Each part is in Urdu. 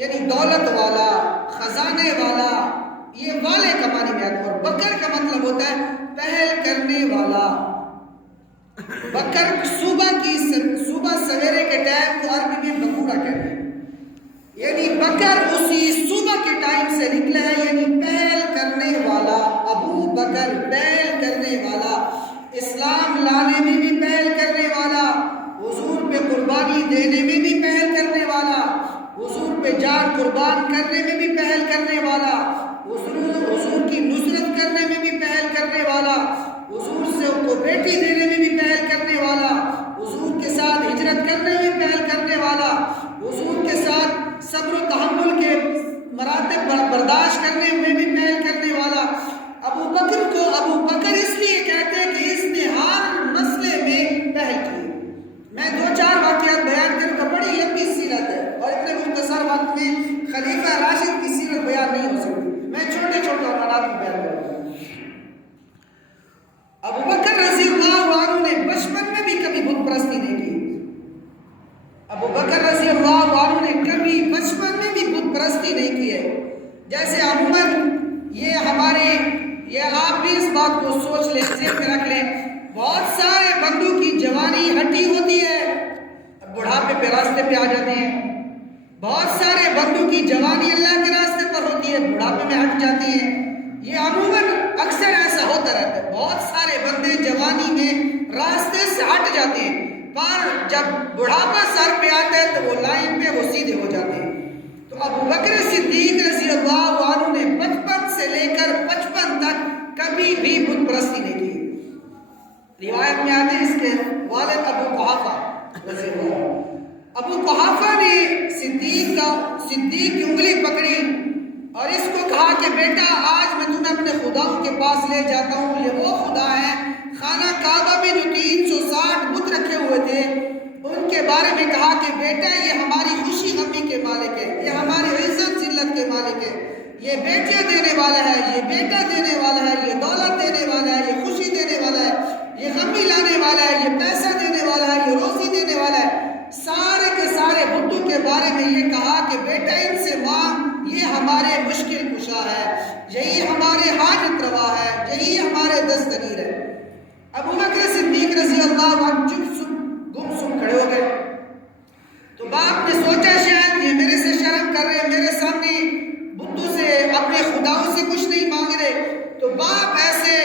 یعنی دولت والا، خزانے والا، یہ والے کا معنی میں آتا ہے۔ اور بکر کا مطلب ہوتا ہے پہل کرنے والا۔ بکر صبح سویرے کے ٹائم کو عربی میں بکورا کہتے ہیں، یعنی بکر اسی صبح کے ٹائم سے نکلا ہے، یعنی پہل کرنے والا۔ ابو بکر پہل کرنے والا، اسلام لانے میں بھی پہل کرنے والا، حضور پہ قربانی دینے میں بھی پہل کرنے والا، حضور پہ جان قربان کرنے میں بھی پہل کرنے والا، حضور کی نصرت کرنے میں بھی پہل کرنے والا، حضور سے ان کو بیٹی دینے میں بھی پہل کرنے والا، حضور کے ساتھ ہجرت کرنے میں پہل کرنے والا، حضور کے ساتھ صبر و تحمل کے مراتب برداشت کرنے میں بھی پہل کرنے والا۔ ابو بکر کو ابو بکر اس لیے کہتے ہیں کہ اس نے ہر مسئلے میں پہل کی۔ میں 2-4 واقعات بیان کروں گا، بڑی لمبی سیرت ہے اور اتنے مختصر وقت میں خلیفہ راشد کی سیرت بیان نہیں ہو سکتی، میں چھوٹے چھوٹے عنوانات میں بیان کروں گا۔ ابو بکر رضی اللہ عنہ نے بچپن میں بھی کبھی بت پرستی نہیں کی۔ ابو بکر رضی اللہ عنہ نے کبھی بچپن میں بھی بت پرستی نہیں کی ہے۔ جیسے عموماً یہ آپ بھی اس بات کو سوچ لیں، ذہن میں رکھ لیں، بہت سارے بندوں کی جوانی ہٹی ہوتی ہے، بڑھاپے پہ راستے پہ آ جاتے ہیں۔ بہت سارے بندوں کی جوانی اللہ کے راستے پر ہوتی ہے، بڑھاپے میں ہٹ جاتی ہیں۔ یہ عموماً اکثر ایسا ہوتا رہتا ہے، بہت سارے بندے جوانی میں راستے سے ہٹ جاتے ہیں، پر جب بڑھاپا سر پہ آتا ہے تو وہ لائن پہ وہ سیدھے ہو جاتے ہیں۔ تو ابو بکر صدیق رضی اللہ عنہ نے بچپن سے لے کر 55 تک کبھی بھی بت پرستی نہیں کی۔ روایت میں آتے ہیں اس کے والد ابو قحافہ رضی اللہ عنہ، ابو قحافہ نے صدیق کی انگلی پکڑی اور اس کو کہا کہ بیٹا آج میں تمہیں اپنے خداؤں کے پاس لے جاتا ہوں، یہ وہ خدا ہے خانہ کعبہ میں جو 360 بت رکھے ہوئے تھے، ان کے بارے میں کہا کہ بیٹا یہ ہماری خوشی غمی کے مالک ہے، یہ ہماری عزت ذلت کے مالک ہے، یہ بیٹیاں دینے والا ہے، یہ بیٹا دینے والا ہے، یہ دولت دینے والا ہے، یہ خوشی دینے والا ہے، یہ غمی لانے والا ہے، یہ پیسہ دینے والا ہے، یہ روزی دینے والا ہے۔ سارے کے سارے بتوں کے بارے میں یہ کہا کہ بیٹا ان سے مانگ، یہ ہمارے مشکل کشا ہے، یہی ہمارے حاجت روا ہے، یہی ہمارے دستگیر ہے۔ ابو بکر صدیق رضی اللہ عنہ گم سم کھڑے ہو گئے۔ تو باپ نے سوچا شاید یہ میرے سے شرم کر رہے، میرے سامنے بتوں سے اپنے خداؤں سے کچھ نہیں مانگ رہے۔ تو باپ ایسے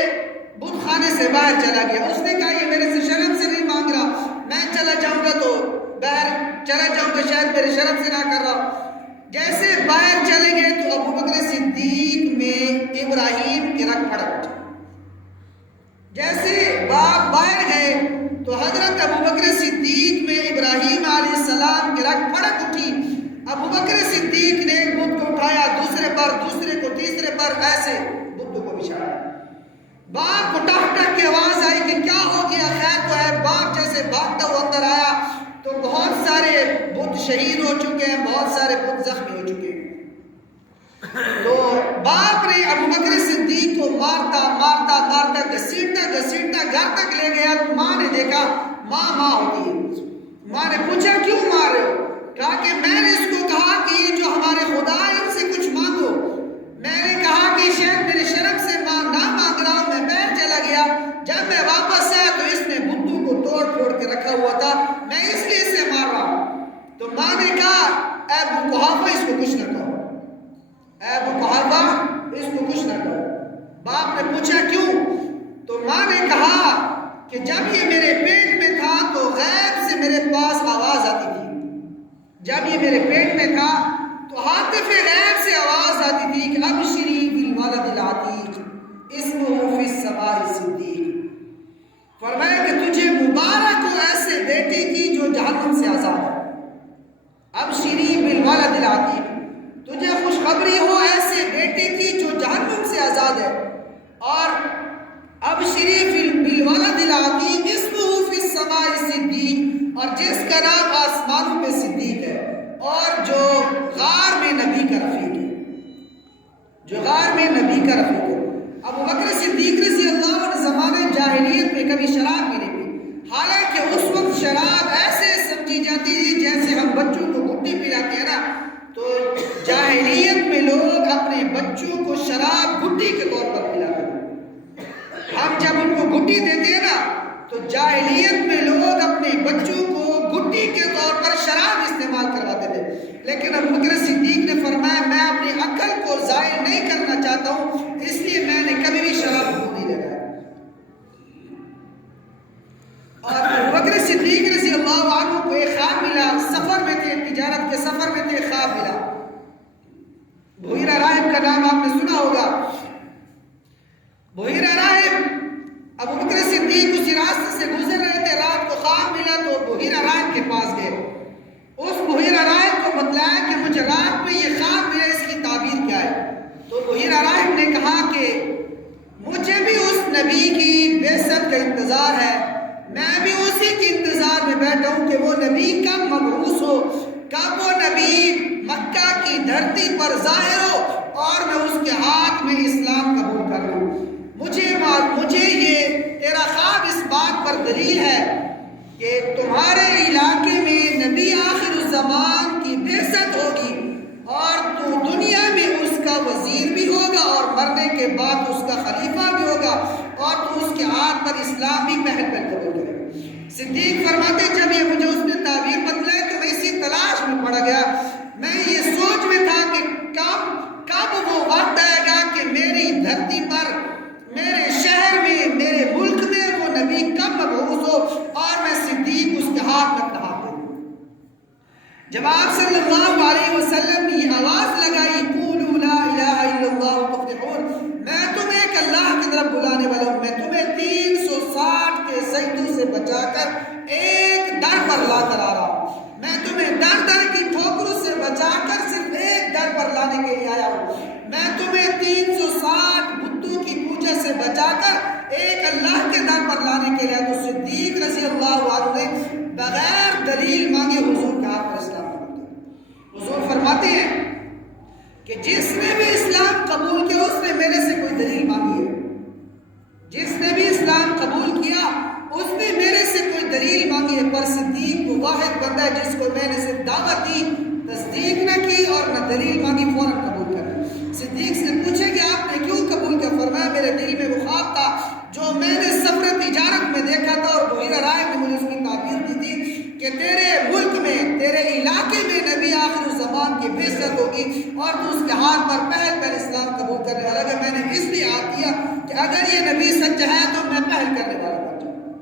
بت خانے سے باہر چلا گیا، اس نے کہا یہ میرے سے شرم سے نہیں مانگ رہا، میں چلا جاؤں گا تو باہر چلا جاؤں گا، شاید میرے شرم سے نہ کر رہا۔ جیسے باہر چلے گئے تو ابو بکر صدیق میں ابراہیم کی رگ پھڑک اٹھی۔ جیسے باپ باہر گئے تو حضرت ابو بکر صدیق میں ابراہیم علیہ السلام کی رگ پھڑک اٹھی۔ ابو بکر صدیق نے ایک بت کو اٹھایا، دوسرے پر، دوسرے کو، تیسرے پر، ایسے بتوں کو بچھایا۔ باپ کو ٹک ٹک کی آواز آئی کہ کیا ہو گیا، خیر تو ہے۔ باپ جیسے بھاگتا ہوا اندر آیا تو بہت سارے بت شہید ہو چکے ہیں، بہت سارے بت زخمی ہو چکے ہیں۔ تو باپ نے ابو بکر صدیق کو مارتا مارتا مارتا گھسیٹتا گھسیٹتا گھر تک لے گیا۔ ماں نے دیکھا، ماں ہوتی ہے، ماں نے پوچھا کیوں مار رہے ہو؟ کہا کہ میں نے اس کو کہا کہ یہ جو ہمارے خدا ہے ان سے کچھ مانگو۔ میں نے کہا کہ شاید میرے شرم سے ماں نہ مانگ رہا ہوں، میں باہر چلا گیا، جب میں واپس آیا تو اس نے بتوں کو توڑ پھوڑ کے رکھا ہوا تھا، میں اس لیے اسے مار رہا ہوں۔ تو ماں نے کہا اے ابو قحافہ اس کو کچھ نہ کہو، اے ابو قحافہ اس کو کچھ نہ کہو۔ باپ نے پوچھا کیوں؟ تو ماں نے کہا کہ جب یہ میرے پیٹ میں تھا تو غیب سے میرے پاس آواز آتی تھی، جب یہ میرے پیٹ میں تھا تو ہاتف غیب سے آواز آتی تھی کہ ابشری بالولد العتیق اسمہ فی السماء صدیق۔ فرمایا کہ تجھے مبارک ہو ایسے بیٹے کی جو جہنم سے آزاد ہے۔ ابشری بالولد العتیق، تجھے خوشخبری ہو ایسے بیٹے کی جو جہنم سے آزاد ہے۔ اور ابشری بالولد العتیق اسمہ فی السماء صدیق، اور جس کا نام آسمانوں پہ صدیق ہے اور جو غار میں نبی کا رفیق ہے، جو غار میں نبی کا رفیق ہے۔ ابو بکر صدیق رضی اللہ عنہ زمانے جاہلیت میں کبھی شراب بھی نہیں پی، حالانکہ اس وقت شراب ایسے سمجھی جاتی تھی جیسے ہم بچوں کو گٹی پلاتے ہیں نا، تو جاہلیت میں لوگ اپنے بچوں کو شراب گھٹی کے طور پر پلاتے ہیں. ہم جب ان کو گھٹی دیتے ہیں نا تو جاہلیت میں لوگ اپنے بچوں کو گھٹی کے طور پر شراب استعمال کرواتے تھے. لیکن ابو بکر صدیق نے فرمایا میں اپنی عقل کو ضائع نہیں کرنا چاہتا ہوں، اس لیے میں نے کبھی بھی شراب کو نہیں لگایا. اور ابو بکر صدیق رضی اللہ عنہ کو ایک خواب ملا، سفر میں تھے، تجارت کے سفر میں تھے، خواب ملا. بحیرہ راہب کا نام آپ نے سنا ہوگا. بحیرہ راہب ابو بکر صدیق اسی راستے سے گزر رہے تھے، رات کو خواب ملا تو بحیرہ راہب کے پاس گئے. اس بحیرہ راہب کو بتلایا کہ مجھے رات میں یہ خواب ملا، اس کی تعبیر کیا ہے. تو بحیرہ راہب نے کہا کہ مجھے بھی اس نبی کی بعثت کا انتظار ہے، میں بھی اسی کے انتظار میں بیٹھا ہوں کہ وہ نبی کب مبعوث ہو، کب وہ نبی مکہ کی دھرتی پر ظاہر ہو اور میں اس کے ہاتھ میں اسلام قبول کر لوں. مجھے یہ تیرا خواب اس بات پر دلیل ہے کہ تمہارے علاقے میں نبی آخر الزمان کی بعثت ہوگی اور تو دنیا میں اس کا وزیر بھی ہوگا اور مرنے کے بعد اس کا خلیفہ بھی ہوگا اور تو اس کے ہاتھ پر اسلام بھی پہل کر قبول کرے. صدیق فرماتے جب یہ مجھے اس نے تعبیر بتلائی تو میں اسی تلاش میں پڑ گیا. میں یہ سوچ میں تھا کہ کب وہ وقت آئے گا کہ میری دھرتی پر، میرے شہر میں، میرے ملک میں وہ نبی کب مبعوث ہو اور میں صدیق اس کے ہاتھ میں اپنا ہاتھ دوں. جب آپ صلی اللہ علیہ وسلم نے یہ آواز لگائی قولوا لا الہ الا اللہ تفلحون، میں تمہیں ایک اللہ کی طرف بلانے والا ہوں، میں تمہیں 360 کے سجدوں سے بچا کر ایک در پر لا کر آ رہا ہوں، میں تمہیں در کی ٹھوکروں سے بچا کر صرف ایک در پر لانے کے لیے آیا ہوں، میں تمہیں 360 بتوں کی پوجا سے بچا کر ایک اللہ کے در پر لانے کے لیے. تو صدیق رضی اللہ عنہ نے بغیر دلیل مانگے حضور کے ہاتھ پر اسلام قبول کیا. حضور فرماتے ہیں کہ جس نے بھی اسلام قبول کیا اس نے میرے سے کوئی دلیل مانگی ہے، جس نے بھی اسلام قبول کیا اس نے میرے سے کوئی دلیل مانگی ہے. پر صدیق وہ واحد بندہ ہے جس کو میں نے صرف دعوت دی، تصدیق نہ کی اور نہ دلیل مانگی، فوراً قبول کر. صدیق سے پوچھے کہ آپ نے کیوں قبول کیا؟ فرمایا میرے دل میں وہ خواب تھا جو میں نے سفر تجارت میں دیکھا تھا اور بحیرہ راہب نے مجھے اس کی تعبیر دی تھی کہ تیرے ملک میں، تیرے علاقے میں نبی آخر الزمان کی بعثت ہوگی اور تو اس کے ہاتھ پر پہل اسلام قبول کرنے والا. کہ میں نے اس لیے ہاتھ دیا کہ اگر یہ نبی سچ ہے تو میں پہل کرنے والا بن جاؤں.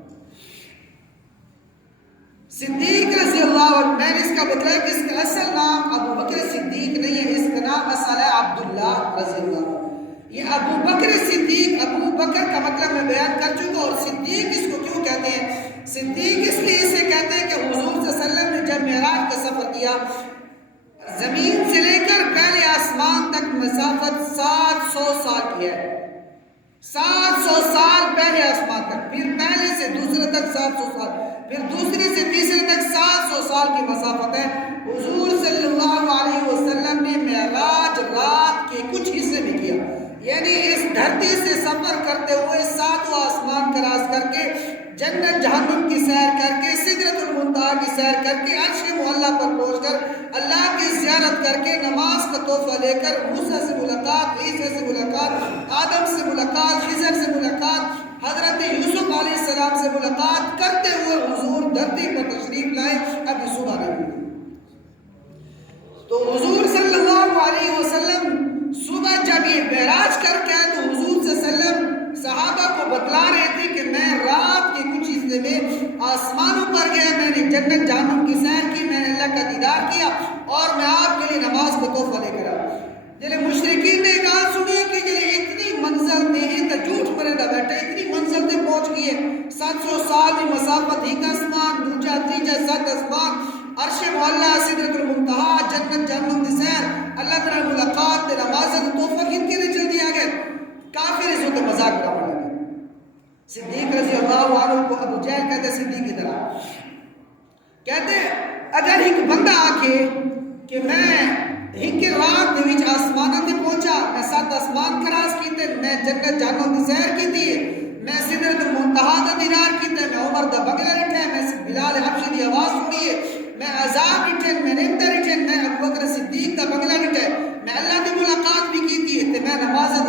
صدیق رضی اللہ عنہ، میں نے اس کا بتلایا کہ اس کا اصل نام ابو بکر صدیق نہیں ہے، اس کا نام اصل ہے عبداللہ رضی اللہ عنہ. یہ ابو بکر صدیق، ابو بکر کا مطلب میں بیان کر چکا، اور صدیق اس کو کیوں کہتے ہیں؟ صدیق اس لیے اسے کہتے ہیں کہ حضور صلی اللہ علیہ وسلم نے جب معراج کا سفر کیا، زمین سے لے کر پہلے آسمان تک مسافت 700 سال کی ہے. 700 سال پہلے آسمان تک، پھر پہلے سے دوسرے تک 700 سال، پھر دوسری سے تیسرے تک 700 سال کی مسافت ہے. حضور صلی اللہ علیہ وسلم نے معراج رات کے کچھ حصے میں کیا، یعنی اس دھرتی سے سفر کرتے ہوئے 7 آسمان کراس کر کے، جنت جہنم کی سیر کر کے، سدرۃ المنتہا کی سیر کر کے، عرش معلیٰ پر پہنچ کر اللہ کی زیارت کر کے، نماز کا تحفہ لے کر، موسیٰ سے ملاقات، عیسیٰ سے ملاقات، آدم سے ملاقات، خضر سے ملاقات، حضرت یوسف علیہ السلام سے ملاقات کرتے ہوئے حضور دھرتی پر تشریف لائے. ابھی صبح نہیں ہوئی تو حضور صلی اللہ علیہ وسلم صبح جب یہ معراج کر کے آئے تو حضور صلی اللہ علیہ وسلم صحابہ کو بتلا رہے تھے کہ میں رات کے کچھ حصے میں آسمانوں پر گیا، میں نے جنت جہنم کی سیر کی، میں نے اللہ کا دیدار کیا اور میں آپ کے لیے نماز کا تحفہ لے کر آیا. جلے مشرکین نے کہا سنیے کہ جلے اتنی منزل تے یہ تو جھوٹ مرے بیٹھا، اتنی منزل تے پہنچ گئی ہے، 700 سال کی مسافت، ایک آسمان، دوجا تیجا 7 آسمان، عرش معلیٰ، سدرۃ المنتہا، جنت جہنم کی سیر، اللہ تعالی ملاقات، نماز کا تحفہ کن کے لیے جلدی آ گئے؟ کافر اس وقت مذاق اڑا پڑا گیا. صدیق رضی اللہ عنہ کو ابو جہل کہتے صدیق کی طرح کہتے اگر ایک بندہ آ کے کہ میں ایک رات دے وچ آسماناں تے پہنچا، میں 7 آسمان کراس کیتے، میں جنت جہنم کی سیر کیتی ہے، میں سدرۃ المنتہا دا دیدار کیتا، میں عمر دا بنگلہ ڈٹھا، میں بلال حبشی دی آواز سنی ہے، میں عذاب ڈٹھے، میں نعمت ڈٹھے، میں ابو بکر صدیق دا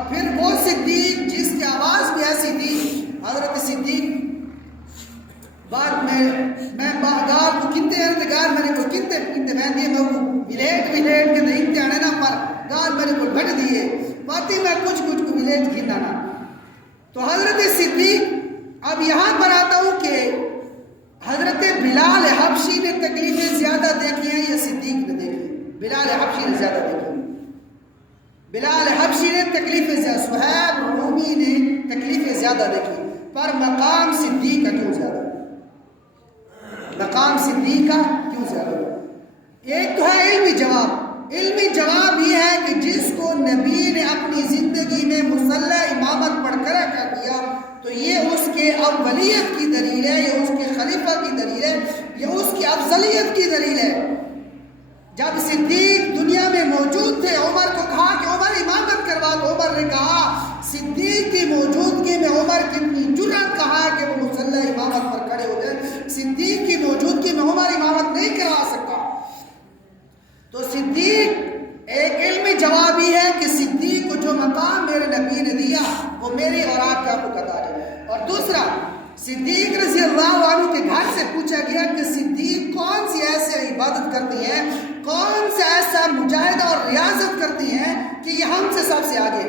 اور پھر وہ صدیق جس کی آواز بھی ایسی تھی، حضرت صدیق بعد میں باغار کو کنتے ارتگار میرے کو کنتے میں دیے میں ولیٹ کے نہیں آنے نا پر گار میرے کو بھٹ دیے پاتی میں کچھ کو ولیٹ گھننا نا. تو حضرت صدیق، اب یہاں پر آتا ہوں کہ حضرت بلال حبشی نے تکلیفیں زیادہ دیکھی ہیں یا صدیق نے دیکھی؟ بلال حبشی نے زیادہ دیکھی. بلال حبشی نے تکلیفیں زیادہ، صہیب رومی نے تکلیفیں زیادہ دیکھی، پر مقام صدیق کا کیوں زیادہ؟ مقام صدیق کا کیوں زیادہ؟ ایک تو ہے علمی جواب. علمی جواب یہ ہے کہ جس کو نبی نے اپنی زندگی میں مصلح امامت پڑھ کر کیا کیا تو یہ اس کے اولیت کی دلیل ہے، یہ اس کے خلیفہ کی دلیل ہے، یہ اس کی افضلیت کی دلیل ہے. جب صدیق دنیا میں موجود تھے، عمر کو کہا کہ عمر امامت کروا، تو عمر نے کہا صدیق کی موجودگی میں عمر کتنی جرأت کہا کہ وہ مصلح امامت پر کھڑے ہو جائے، صدیق کی موجودگی میں عمر امامت نہیں کروا سکتا. تو صدیق، ایک علمی جواب یہ ہے کہ صدیق کو جو مقام میرے نبی نے دیا وہ میری اور آپ کا مقدار ہے. اور دوسرا، صدیق رضی اللہ عنہ کے گھر سے پوچھا گیا کہ صدیق کون سی ایسے عبادت کرتی ہیں، کون سا ایسا مجاہدہ اور ریاضت کرتی ہیں کہ یہ ہم سے سب سے آگے.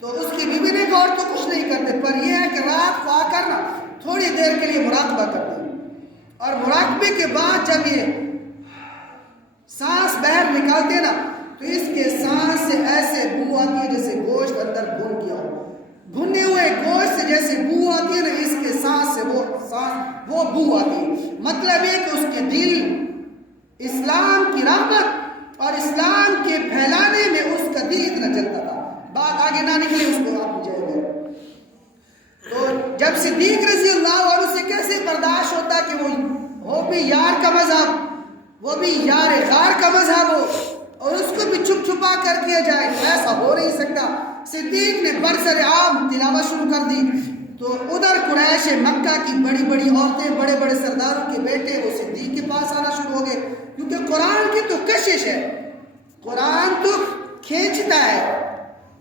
تو اس کی بیوی نے کہا اور تو کچھ نہیں کرتے، پر یہ ہے کہ رات کو آ کر نا تھوڑی دیر کے لیے مراقبہ کرتے ہیں، اور مراقبے کے بعد جب یہ سانس باہر نکالتے نا تو اس کے سانس سے ایسے بو آتی ہے جیسے گوشت اندر بھون کیا ہو، بھنے ہوئے گوشت سے جیسے بو آتی ہے نا، اس کے سانس سے وہ بو آتی ہے. مطلب یہ کہ اس کے دل اسلام کی رغبت اور اسلام کے پھیلانے میں اس کا دل اتنا جلتا تھا. بات آگے نہ نکلے اس کو آپ مجھے گئے. تو جب صدیق رضی اللہ عنہ سے کیسے برداشت ہوتا کہ وہ بھی یار کا مذہب، وہ بھی یار غار کا مذہب ہو اور اس کو بھی چھپ چھپا کر کیا جائے، ایسا ہو نہیں سکتا. صدیق نے برسر عام تلاوت شروع کر دی تو ادھر قریش مکہ کی بڑی بڑی عورتیں، بڑے بڑے سرداروں کے بیٹے وہ صدیق کے پاس آنا شروع ہو گئے، کیونکہ قرآن کی تو کشش ہے، قرآن تو کھینچتا ہے.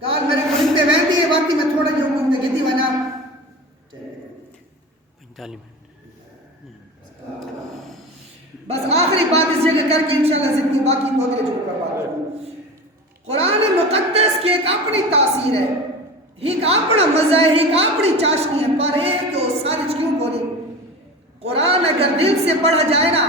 کال میرے گھنٹے بہتی ہے باقی میں تھوڑا جو گھنٹے گیتی بنا 45 منٹ بس آخری بات اس جگہ کر کے انشاءاللہ زندگی باقی تو اگلے جمعے پر بات کروں. قرآن مقدس کی ایک اپنی تاثیر ہے، ایک اپنا مزہ ہے، ایک اپنی چاشنی ہے، پر ایک تو ساری کیوں بولی. قرآن اگر دل سے پڑھا جائے نا،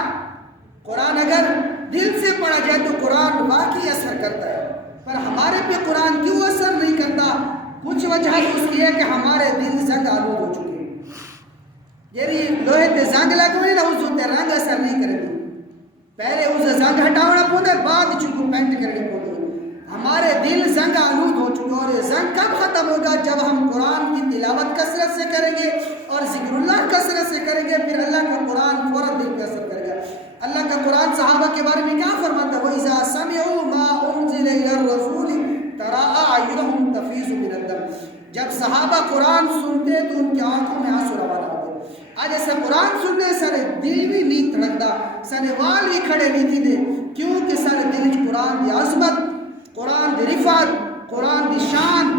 قرآن اگر دل سے پڑھا جائے تو قرآن واقعی اثر کرتا ہے، پر ہمارے پہ قرآن کیوں اثر نہیں کرتا؟ کچھ وجہ اس کی ہے کہ ہمارے دل زنگ آلود ہو چکے ہیں. یعنی لوہے تے زنگ لگوئے نا اس تے رنگ اثر نہیں کرے گی، پہلے اس زنگ ہٹاونا پوندے بعد چکو پینٹ کرنی پوندے. ہمارے دل زنگ آلود ہو چکے، اور یہ زنگ کب ختم ہوگا؟ جب ہم قرآن کی تلاوت کثرت سے کریں گے اور ذکر اللہ کثرت سے کریں گے، پھر اللہ کا قرآن فوراً دل پہ اثر کرے گا. اللہ کا قرآن صحابہ کے بارے میں کیا فرماتا ہے؟ وَإِذَا سَمِعُوا مَا أُنزِلَ إِلَى الرَّسُولِ تَرَىٰ أَعْيُنَهُمْ تَفِيضُ مِنَ الدَّمْعِ. جب صحابہ قرآن سنتے تو ان کی آنکھوں میں آنسو روانہ ہوتے. آج ایسا قرآن سننے سارے دل بھی نہیں تھڑکتا، سارے وال بھی کھڑے نہیں تھی دے، کیونکہ سارے دل کی قرآن دی عظمت، قرآن دی رفعت، قرآن دی شان،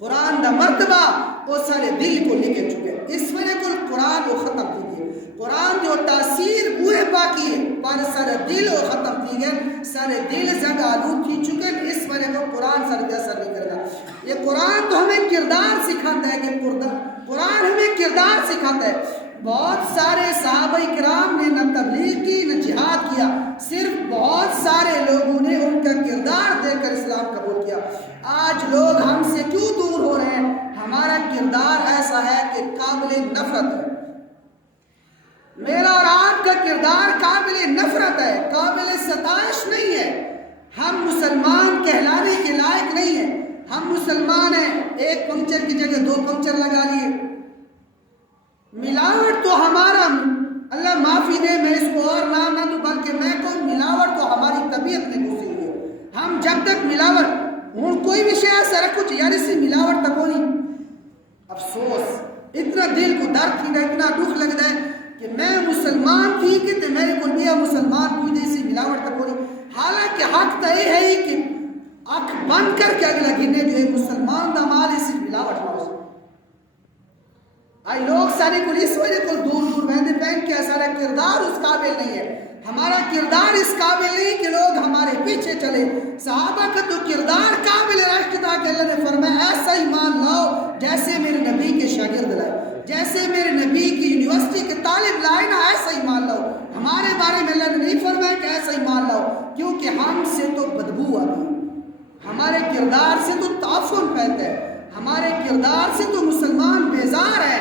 قرآن دا مرتبہ وہ سارے دل کو لے کے چکے. اس وجہ کو قرآن وہ ختم کی گئے، قرآن جو تاثیر ہوئے باقی ہے پر سارے دل وہ ختم کی گئے، سارے دل زنگ آلود کی چکے. اس وجہ کو قرآن سارے دل اثر نہیں کرے گا. یہ قرآن تو ہمیں کردار سکھاتا ہے کہ قرآن ہمیں کردار سکھاتا ہے. بہت سارے صحابہ کرام نے نہ تبلیغ کی نہ جہاد کیا، صرف بہت سارے لوگوں نے ان کا کردار دیکھ کر اسلام قبول کیا. آج لوگ ہم سے کیوں دور ہو رہے ہیں؟ ہمارا کردار ایسا ہے کہ قابل نفرت ہے. میرا اور آپ کا کردار قابل نفرت ہے، قابل ستائش نہیں ہے. ہم مسلمان کہلانے کے لائق نہیں ہیں. ہم مسلمان ہیں، ایک پنکچر کی جگہ 2 پنکچر لگا لیے. ملاوٹ تو ہمارا، اللہ معافی دے میں اس کو اور نام نہ دوں، بلکہ میں کو ملاوٹ تو ہماری طبیعت میں گھسی ہوئی ہے. ہم جب تک ملاوٹ ہوں کوئی بھی شے ایسا رکھو یار اس سے ملاوٹ تک ہونی، افسوس اتنا دل کو درد تھی، اتنا دکھ لگتا ہے کہ میں مسلمان تھی کہ تے میرے کو لیا مسلمان کوئی جیسی ملاوٹ تک ہونی. حالانکہ حق تو یہ ہے ہی کہ اکھ بند کر کے اگلا گنے جو مسلمان دا مال اس ملاوٹ ہو آئی لوگ سارے کو اس وجہ کو دور دور بہندے پہن کے سارا کردار اس قابل نہیں ہے. ہمارا کردار اس قابل نہیں کہ لوگ ہمارے پیچھے چلے. صحابہ کا تو کردار قابل رشک تھا کہ اللہ نے فرمایا ایسا ایمان لاؤ جیسے میرے نبی کے شاگرد لائے, جیسے میرے نبی کی یونیورسٹی کے طالب لائے نا, ایسا ایمان لاؤ. ہمارے بارے میں اللہ نے نہیں فرمایا کہ ایسا ایمان لاؤ, کیونکہ ہم سے تو بدبو آتی, ہمارے کردار سے تو تعفن پھیلتا ہے, ہمارے کردار سے تو مسلمان بیزار ہے,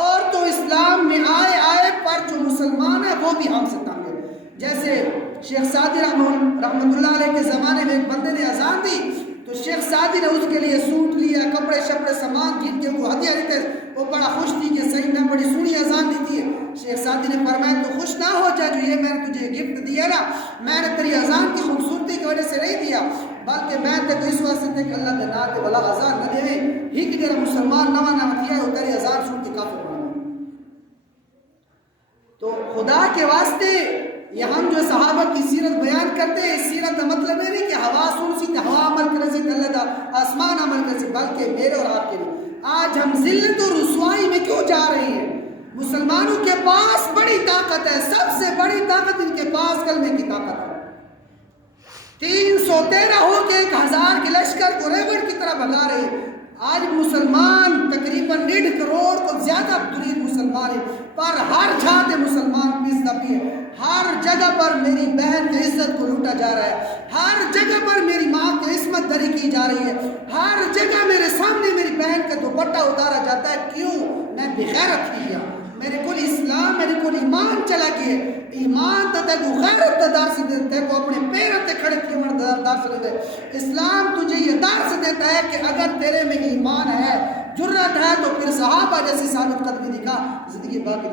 اور تو اسلام میں آئے پر جو مسلمان ہے وہ بھی ہم سے تنگ ہے. جیسے شیخ سعدی رحمۃ اللہ علیہ کے زمانے میں ایک بندے نے اذان دی تو شیخ سعدی نے اس کے لیے سوٹ لیا, کپڑے شپڑے سامان جن کے کو ہدیہ دیتے, وہ بڑا خوش تھی کہ صحیح میں بڑی سونی اذان دی تھی. شیخ سعدی نے فرمایا تو خوش نہ ہو جا جو یہ میں نے تجھے گفٹ دیا نا, میں نے تیری اذان کی خوبصورتی کی وجہ سے نہیں دیا, بلکہ میں تے تو اس واسطے تھے کہ اللہ کے نام تے والا اذان نہ دے ہی کہ میرا مسلمان نواں کیا ہے تیری اذان سن کے کافر بنا. تو خدا کے واسطے یہ ہم جو صحابہ کی سیرت بیان کرتے ہیں, سیرت کا مطلب یہ نہیں کہ ہوا سن سی ہوا عمل کرے سے اللہ کا آسمان عمل کرے سے, بلکہ میرے اور آپ کے لیے. آج ہم ذلت و رسوائی میں کیوں جا رہے ہیں؟ مسلمانوں کے پاس بڑی طاقت ہے, سب سے بڑی طاقت ان کے پاس کلمے کی طاقت ہے. 313 ہو کے 1000 کے لشکر کو ریوڑ کی طرح بھگا رہے ہیں. آج مسلمان تقریباً 1.5 کروڑ کو زیادہ دنیا مسلمان ہے, پر ہر جھاتے مسلمان پیس دبی ہے. ہر جگہ پر میری بہن کی عزت کو لوٹا جا رہا ہے, ہر جگہ پر میری ماں کی عصمت دری کی جا رہی ہے, ہر جگہ میرے سامنے میری بہن کا دوپٹہ اتارا جاتا ہے. کیوں؟ میں بغیرت کی گیا, میرے کو اسلام میرے کو ایمان چلا گیا. ایمان تے کو غیرت دار سے دیتا ہے, کو اپنے پیروں تے کھڑے کیے من دار سے دیتا ہے. اسلام تجھے یہ دار سے دیتا ہے کہ اگر تیرے میں ایمان ہے, جرت ہے, تو پھر صحابہ جیسی ثابت قدمی دکھا, زندگی باقی